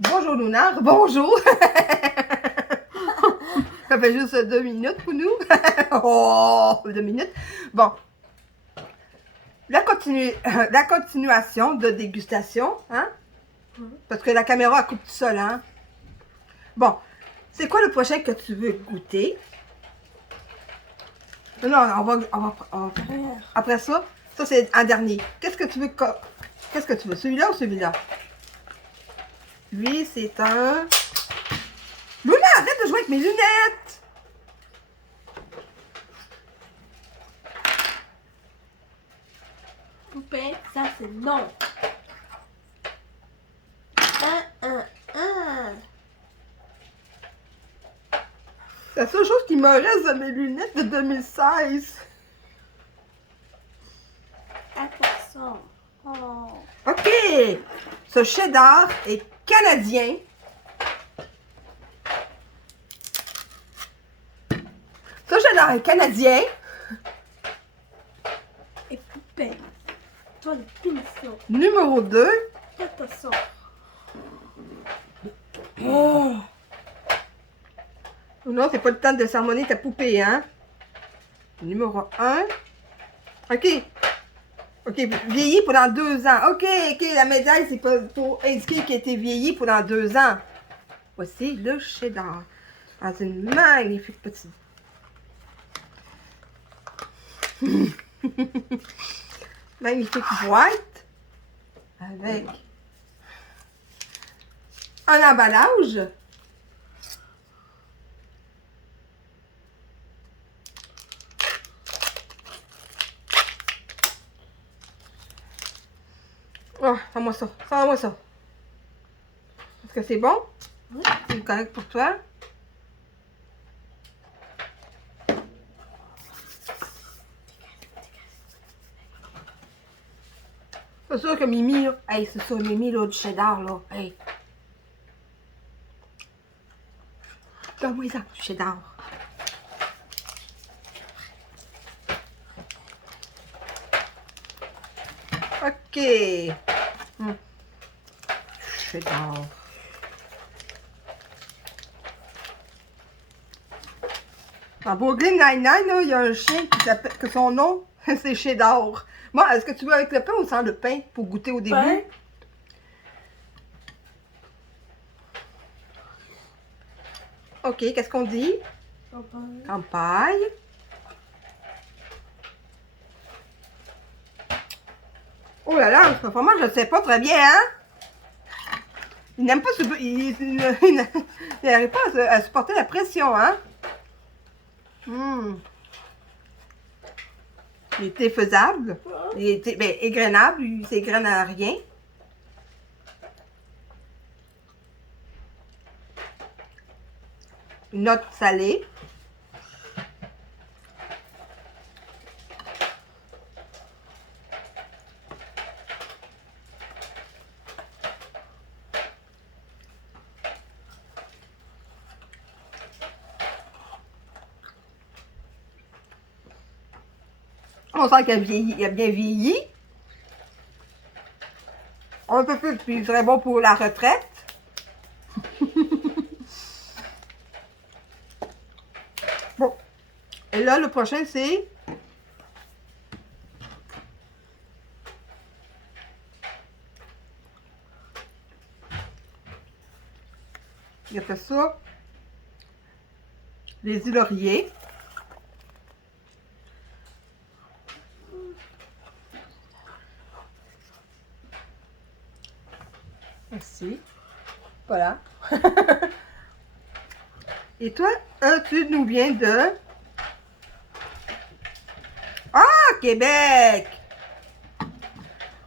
Bonjour Lunar, bonjour! Ça fait juste 2 minutes pour nous. Oh, 2 minutes. Bon. La continuation de dégustation, hein? Parce que la caméra coupe tout seul, hein? Bon. C'est quoi le prochain que tu veux goûter? Non, on va après ça, c'est un dernier. Qu'est-ce que tu veux? Qu'est-ce que tu veux? Celui-là ou celui-là? Lui, c'est un... Luna, arrête de jouer avec mes lunettes! Poupée, ça c'est non. C'est la seule chose qui me reste de mes lunettes de 2016. Attention. Oh. OK! Ce cheddar est canadien. Ce cheddar est canadien. Et poupée. Toi, le pinceau. Numéro 2. Attention. Oh! Non, c'est pas le temps de sermonner ta poupée, hein? Numéro 1. OK. OK, vieilli pendant 2 ans. OK, la médaille, c'est pour indiquer qu'il a été vieilli pendant 2 ans. Voici le cheddar. Dans une magnifique petite... magnifique boîte. Avec un emballage. Oh, sors-moi ça. Sors-moi ça. Est-ce que c'est bon? Oui. C'est correct pour toi? C'est sûr que Mimi, là, hey, c'est ça, Mimi, là, du cheddar, là, hey. Donne-moi ça, du cheddar. OK. Cheddar. En Brooklyn Nine-Nine, là, il y a un chien qui s'appelle, que son nom, c'est Cheddar. Moi, est-ce que tu veux avec le pain ou sans le pain pour goûter au début? Pain. OK, qu'est-ce qu'on dit? Campagne. Oh là là, ce fromage, je ne sais pas très bien, hein? Il n'aime pas il n'arrive pas à supporter la pression, hein? Il était faisable. Il était égrenable. Il s'égrène à rien. Une note salée. On sent qu'il a bien vieilli. Un peu plus, puis il serait bon pour la retraite. Bon. Et là, le prochain, c'est... Il a fait ça. Les îles Laurier. Merci. Voilà. Et toi, tu nous viens de... Ah, Québec!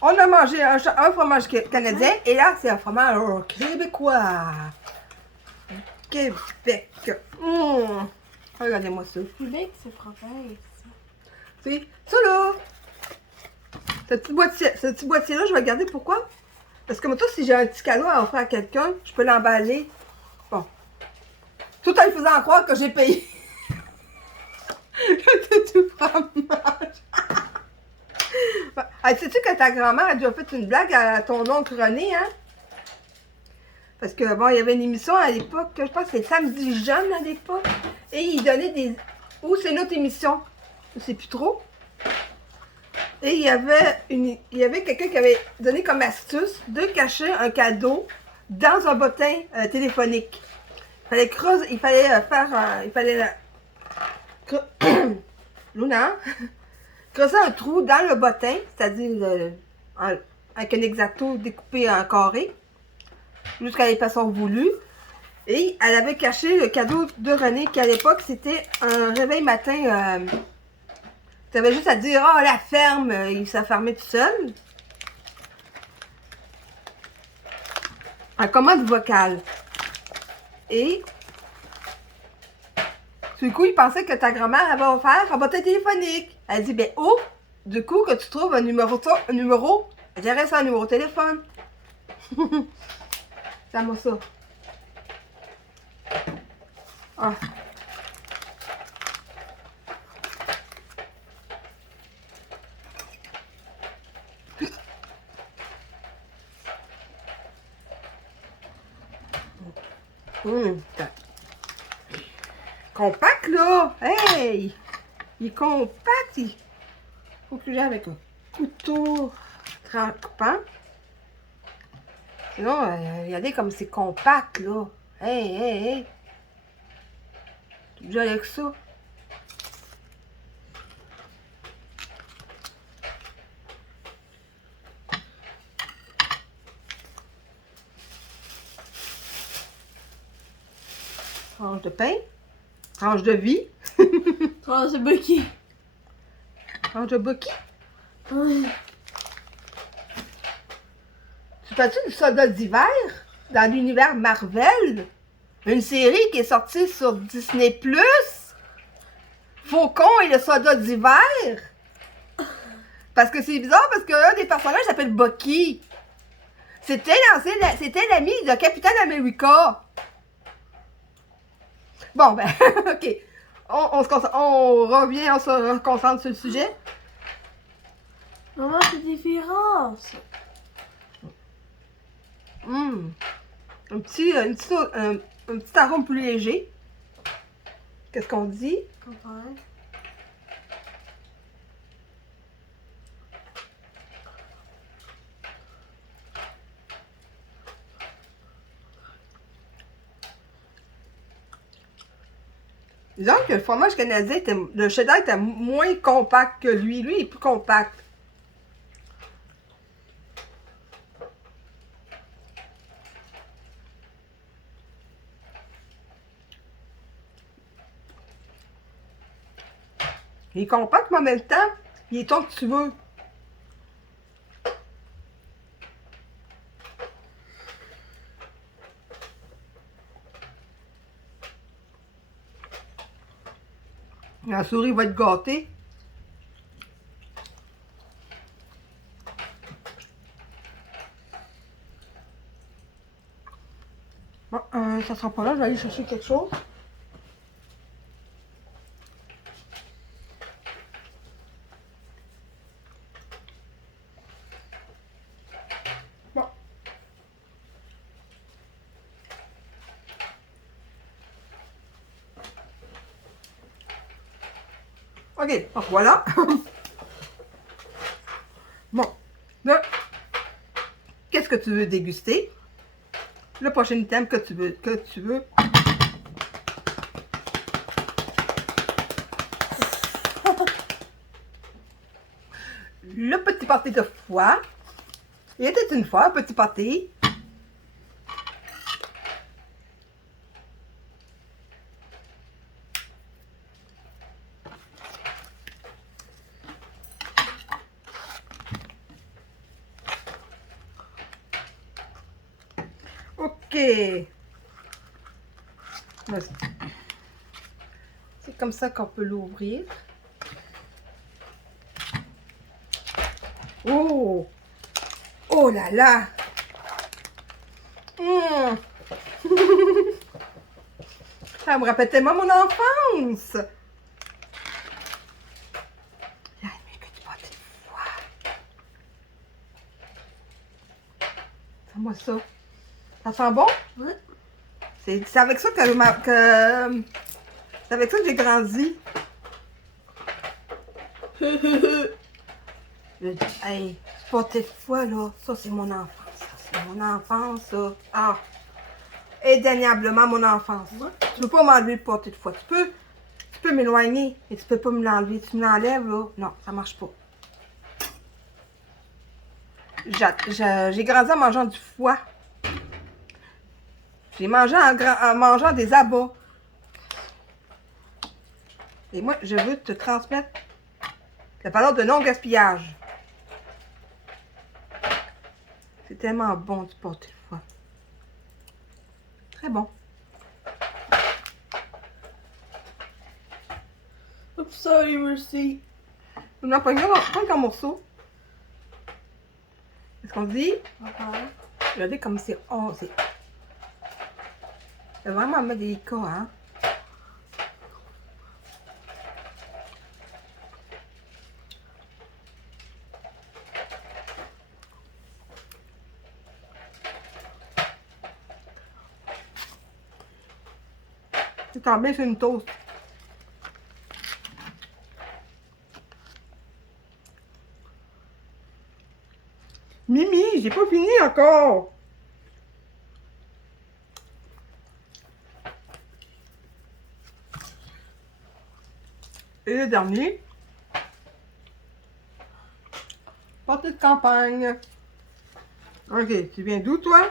On a mangé un fromage canadien et là, c'est un fromage québécois. Québec. Regardez-moi ça. Québec, c'est français. C'est ça là. Ce petit boîtier-là, je vais le garder. Pourquoi? Parce que moi, si j'ai un petit cadeau à offrir à quelqu'un, je peux l'emballer. Bon. Tout en lui faisant croire que j'ai payé. Tout fromage. Sais-tu que ta grand-mère a déjà fait une blague à ton oncle René, hein? Parce que bon, il y avait une émission à l'époque, je pense que c'est Samedi Jeune à l'époque. Et il donnait des. Ou c'est notre émission. Je sais plus trop. Et il y avait quelqu'un qui avait donné comme astuce de cacher un cadeau dans un bottin téléphonique. Il fallait creuser, il fallait Luna, creuser un trou dans le bottin, c'est-à-dire avec un exacto découpé en carré, jusqu'à l'épaisseur voulue. Et elle avait caché le cadeau de René, qui à l'époque, c'était un réveil matin. Tu avais juste à dire, ah, la ferme, il s'est fermé tout seul. Un commande vocale. Et, du coup, il pensait que ta grand-mère avait offert un bottin téléphonique. Elle dit, ben, oh, du coup, que tu trouves un numéro, je dirais ça, un numéro de téléphone. C'est à moi ça. Ah. Compact, là! Hey! Il est compact! Il faut que j'aille avec un couteau trempant. Sinon, regardez comme c'est compact, là. Hey, hey, hey! J'ai avec ça. Tranche de pain. Tranche de vie. Tranche de Bucky. Tranche de Bucky. Ouais. Tu fais-tu du soldat d'hiver dans l'univers Marvel? Une série qui est sortie sur Disney+. Faucon et le soldat d'hiver. Parce que c'est bizarre parce qu'un des personnages s'appelle Bucky. C'était l'ami de Capitaine America. Bon, ben, ok. On revient, on se concentre sur le sujet. Maman, c'est différence. Un petit arôme plus léger. Qu'est-ce qu'on dit? Ouais. Disons que le fromage canadien, le cheddar était moins compact que lui. Lui, il est plus compact. Il est compact, mais en même temps, il est ton que tu veux. La souris va être gâtée. Bon, ça sera pas là, je vais aller chercher quelque chose. Bon. Ok, donc voilà. Bon, là, qu'est-ce que tu veux déguster? Le prochain item que tu veux. Le petit pâté de foie. Il était une fois un petit pâté. Ok. C'est comme ça qu'on peut l'ouvrir. Oh! Oh là là! Ça me rappelle tellement mon enfance! Là, mais que tu pâté de foie. Fais-moi ça. Ça sent bon? Ouais. C'est avec ça que c'est avec ça que j'ai grandi. Hey, pâté de foie, là, ça c'est mon enfance. Ça, c'est mon enfance, ça. Ah! Indéniablement mon enfance. Ouais. Tu peux pas m'enlever le pâté de foie. Tu peux m'éloigner, mais tu peux pas me l'enlever. Tu me l'enlèves, là. Non, ça marche pas. J'ai grandi en mangeant du foie. J'ai mangé en mangeant des abats. Et moi, je veux te transmettre la valeur de non-gaspillage. C'est tellement bon du pâté de foie. Très bon. Oops, sorry, merci. Non, pas un morceau. Est-ce qu'on dit? Regardez comme c'est osé. C'est vraiment délicat, hein? C'est tombé sur une toast. Mimi, j'ai pas fini encore. Et le dernier. Pâté de campagne. Ok, tu viens d'où toi?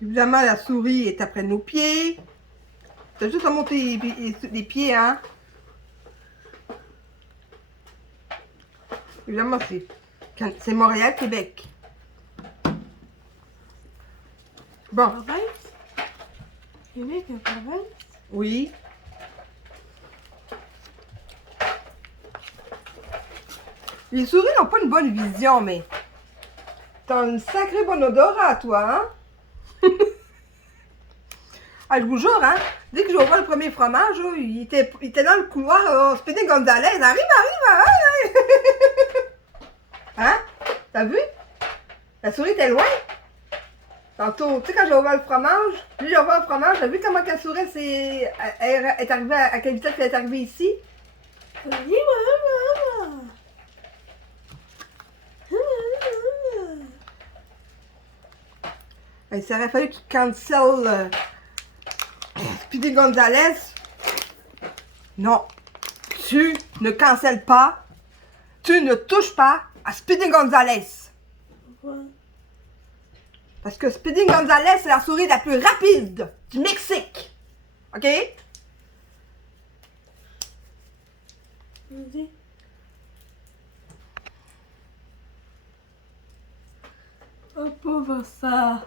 Évidemment, la souris est après nos pieds. T'as juste à monter les pieds, hein? Évidemment, c'est Montréal, Québec. Bon, Province? Québec, une province? oui. Les souris n'ont pas une bonne vision, mais t'as une sacrée bonne odorat, toi, hein? Ah, je vous jure, hein? Dès que j'ai ouvert le premier fromage, là, il était dans le couloir, Speedy Gonzalez. Arrive! Hein? T'as vu? La souris était loin. Tantôt, tu sais, quand j'ai ouvert le fromage, lui, j'ai ouvert le fromage, t'as vu comment la souris est arrivée, à quelle vitesse elle est arrivée ici? Oui, maman. Il s'aurait fallu que tu cancelles Speedy Gonzalez. Non, tu ne cancelles pas. Tu ne touches pas à Speedy Gonzalez. Pourquoi? Parce que Speedy Gonzalez, c'est la souris la plus rapide du Mexique. OK? Vas-y. Oh, pauvre ça.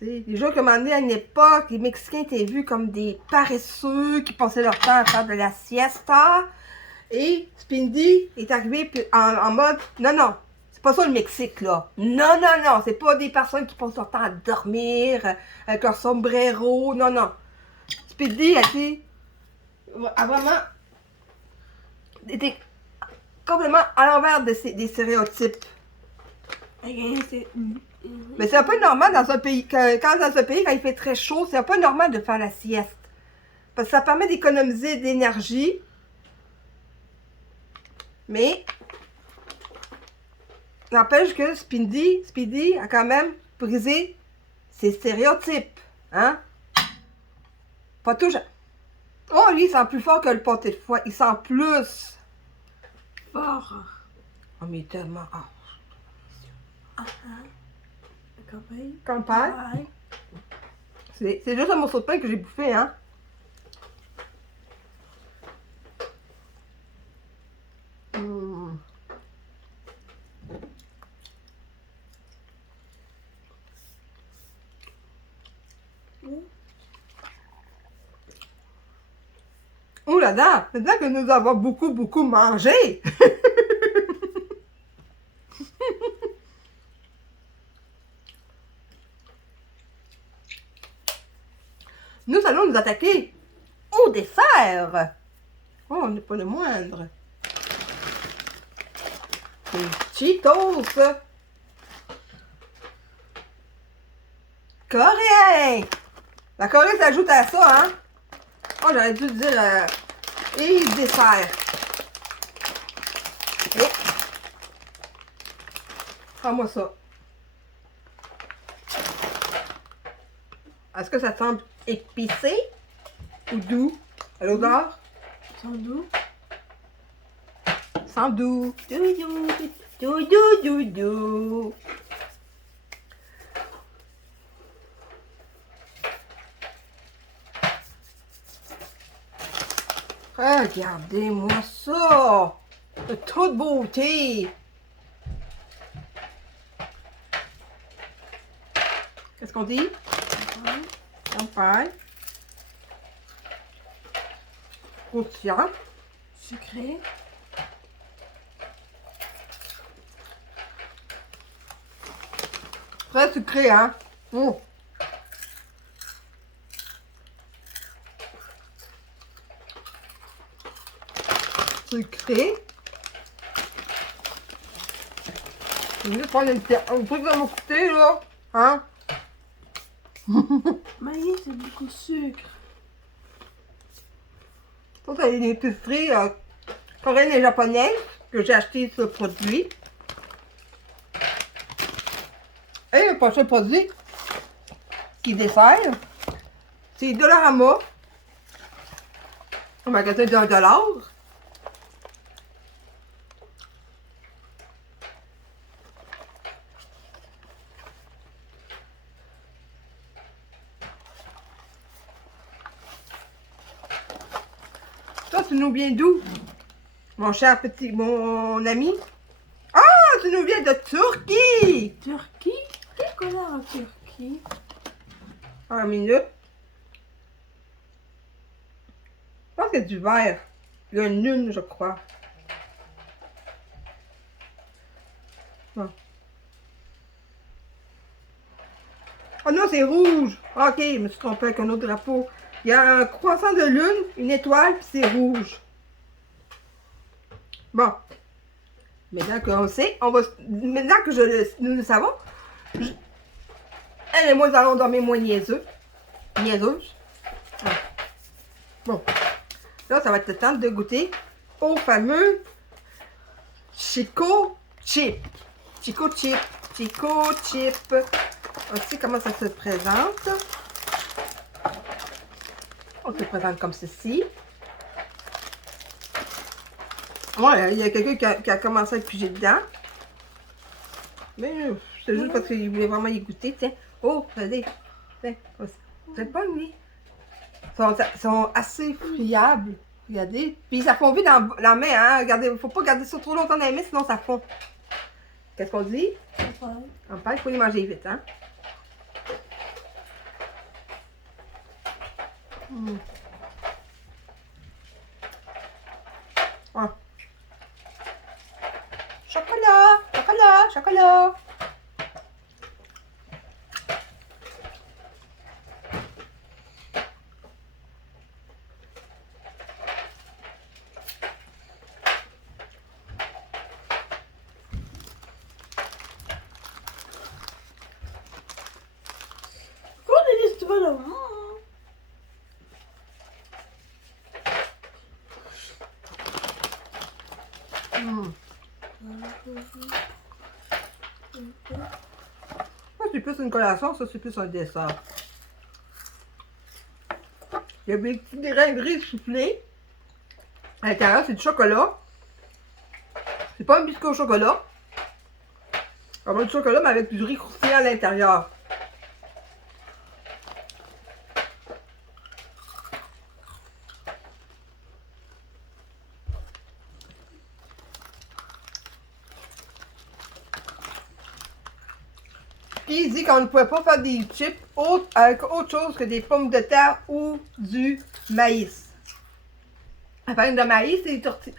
Les gens qui m'ont amené à une époque, les Mexicains étaient vus comme des paresseux qui passaient leur temps à faire de la siesta. Et Speedy est arrivé en mode, non, non, c'est pas ça le Mexique, là. Non, non, non, c'est pas des personnes qui passent leur temps à dormir avec leur sombrero. Non, non. Speedy a vraiment été complètement à l'envers des stéréotypes. Mais c'est un peu normal dans un pays, quand il fait très chaud, c'est un peu normal de faire la sieste. Parce que ça permet d'économiser d'énergie. Mais, n'empêche que Speedy a quand même brisé ses stéréotypes. Hein? Pas toujours. Oh, lui, il sent plus fort que le pâté de foie. Il sent plus Fort. Oh, mais tellement. Ah, campagne. Campagne. Ouais. C'est juste un morceau de pain que j'ai bouffé, hein? Mmh. Oh là là, c'est là que nous avons beaucoup mangé. Nous allons nous attaquer au dessert. Oh, on n'est pas le moindre. Des Cheetos. Coréen. La Corée s'ajoute à ça, hein? Oh, j'aurais dû dire... et dessert. Et... prends-moi ça. Est-ce que ça semble épicé ou doux à l'odeur? Sans doux. Sans doux. Doudou, doudou, doudou. Regardez-moi ça! De toute beauté! Qu'est-ce qu'on dit? Campagne. Croustillant. Sucré. Très sucré, hein? Mmh. Sucré. Je vais juste prendre un truc de mon côté, là. Hein? Maïs, c'est beaucoup de sucre. Ça, c'est une épicerie coréenne et japonaise que j'ai acheté ce produit. Et le prochain produit qui dessert, c'est Dollarama. Un magasin de $1. Ça, tu nous viens d'où? Mon cher petit, mon ami. Ah, tu nous viens de Turquie! Turquie? Quelle couleur en Turquie? Un minute. Je pense qu'il y a du vert. Il y a une lune, je crois. Non. Oh non, c'est rouge. Ok, je me suis trompée avec un autre drapeau. Il y a un croissant de lune, une étoile, puis c'est rouge. Bon. Maintenant qu'on le sait, maintenant que nous le savons, elle et moi, nous allons dormir moins niaiseux. Niaiseuse. Ah. Bon. Là, ça va être le temps de goûter au fameux Chico Chip. Chico Chip. Chico Chip. On sait comment ça se présente. On se présente comme ceci. Ouais, il y a quelqu'un qui a commencé à piger dedans. Mais c'est juste parce qu'il voulait vraiment y goûter. Tiens. Oh, regardez. Tiens. C'est pas lui. Ils sont assez friables. Regardez. Puis ça fond vite dans la main. Hein? Regardez, faut pas garder ça trop longtemps dans la main, sinon ça fond. Qu'est-ce qu'on dit? En fait, il faut les manger vite. Hein? Ah. Chocolat, chocolat, chocolat. Pourquoi on est tu vas là? Ça, c'est plus une collation, ça, c'est plus un dessert. Il y a des petits grains gris soufflés. À l'intérieur, c'est du chocolat. C'est pas un biscuit au chocolat. On va du chocolat, mais avec du riz croustillant à l'intérieur. Puis il dit qu'on ne pouvait pas faire des chips avec autre chose que des pommes de terre ou du maïs. À part de maïs, c'est des tortillas.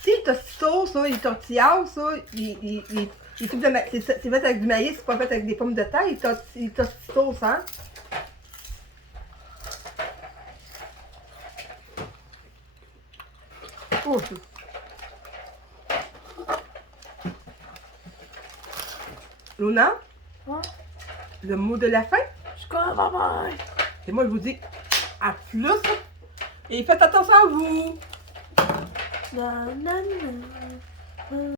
Si t'as sauce, ça, les tortillas, ça, c'est fait avec du maïs, c'est pas fait avec des pommes de terre, les tortillas, hein. trop ça. Luna, Ouais. le mot de la fin. Je crois, bye bye. Et moi, je vous dis à plus. Et faites attention à vous. Na, na, na.